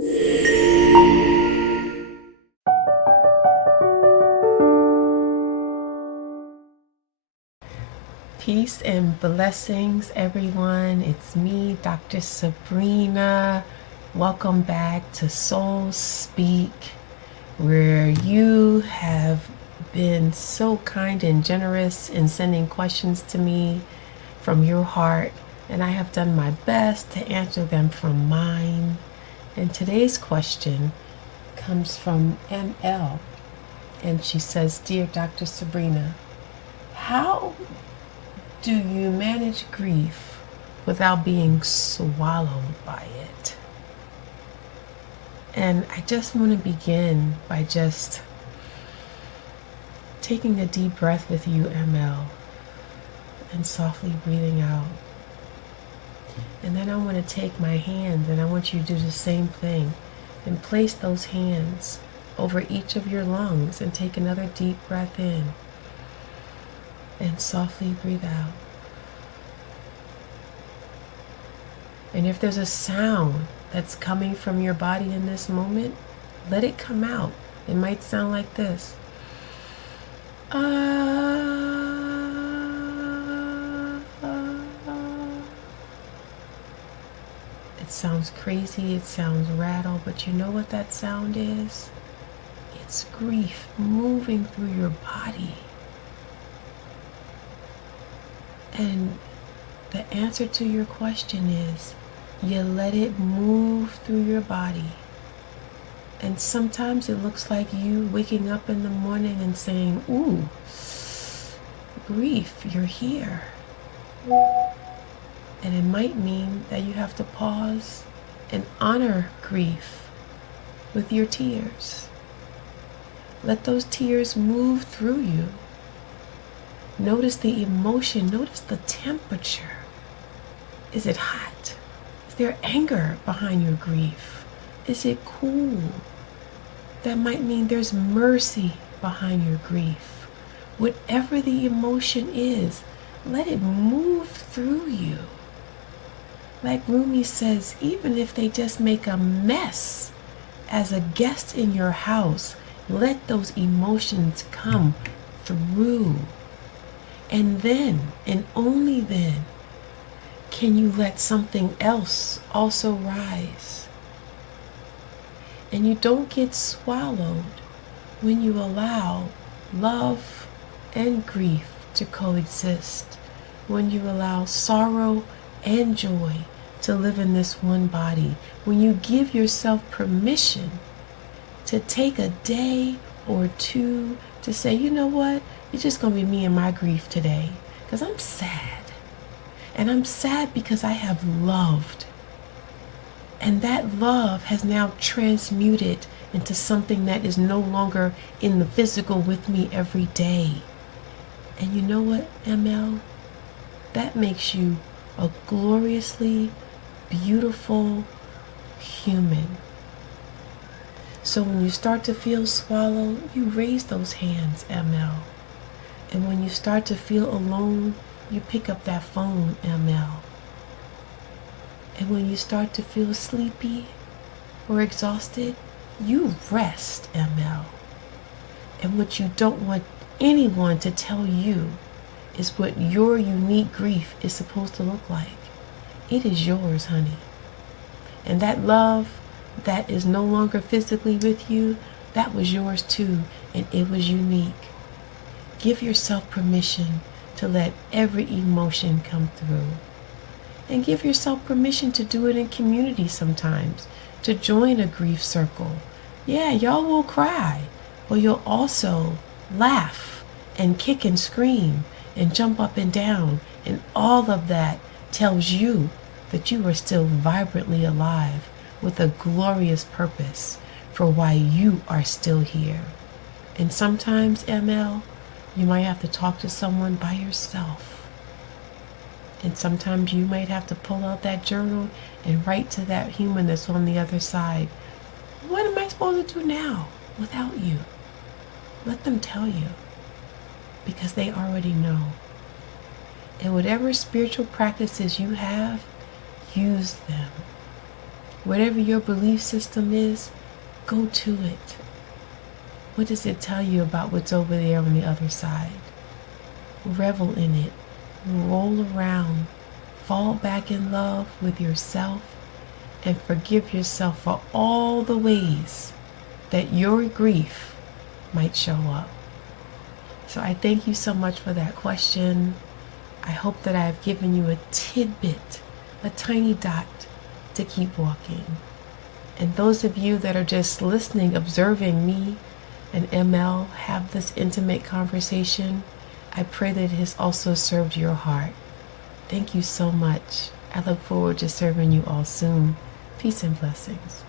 Peace and blessings, everyone. It's me, Dr. Sabrina. Welcome back to Soul Speak, where you have been so kind and generous in sending questions to me from your heart, and I have done my best to answer them from mine. And today's question comes from ML, and she says, "Dear Dr. Sabrina, how do you manage grief without being swallowed by it?" And I just want to begin by just taking a deep breath with you, ML, and softly breathing out. And then I want to take my hands and I want you to do the same thing and place those hands over each of your lungs and take another deep breath in. And softly breathe out. And if there's a sound that's coming from your body in this moment, let it come out. It might sound like this. It sounds crazy, it sounds rattle, but you know what that sound is? It's grief moving through your body. And the answer to your question is, you let it move through your body. And sometimes it looks like you waking up in the morning and saying, "Ooh, grief, you're here." And it might mean that you have to pause and honor grief with your tears. Let those tears move through you. Notice the emotion, notice the temperature. Is it hot? Is there anger behind your grief? Is it cool? That might mean there's mercy behind your grief. Whatever the emotion is, let it move through you. Like Rumi says, even if they just make a mess as a guest in your house, let those emotions come through. And then, and only then, can you let something else also rise. And you don't get swallowed when you allow love and grief to coexist, when you allow sorrow and joy to live in this one body, when you give yourself permission to take a day or two to say, you know what, it's just going to be me and my grief today, because I'm sad. And I'm sad because I have loved. And that love has now transmuted into something that is no longer in the physical with me every day. And you know what, ML? That makes you a gloriously beautiful human. So when you start to feel swallowed, you raise those hands, ML. And when you start to feel alone, you pick up that phone, ML. And when you start to feel sleepy or exhausted, you rest, ML. And what you don't want anyone to tell you is what your unique grief is supposed to look like. It is yours, honey. And that love that is no longer physically with you, that was yours too, and it was unique. Give yourself permission to let every emotion come through. And give yourself permission to do it in community sometimes, to join a grief circle. Yeah, y'all will cry, but you'll also laugh and kick and scream and jump up and down, and all of that tells you that you are still vibrantly alive with a glorious purpose for why you are still here. And sometimes, ML, you might have to talk to someone by yourself. And sometimes you might have to pull out that journal and write to that human that's on the other side, what am I supposed to do now without you? Let them tell you, because they already know. And whatever spiritual practices you have, use them. Whatever your belief system is, go to it. What does it tell you about what's over there on the other side? Revel in it. Roll around. Fall back in love with yourself and forgive yourself for all the ways that your grief might show up. So I thank you so much for that question. I hope that I've given you a tidbit, a tiny dot to keep walking. And those of you that are just listening, observing me and ML have this intimate conversation, I pray that it has also served your heart. Thank you so much. I look forward to serving you all soon. Peace and blessings.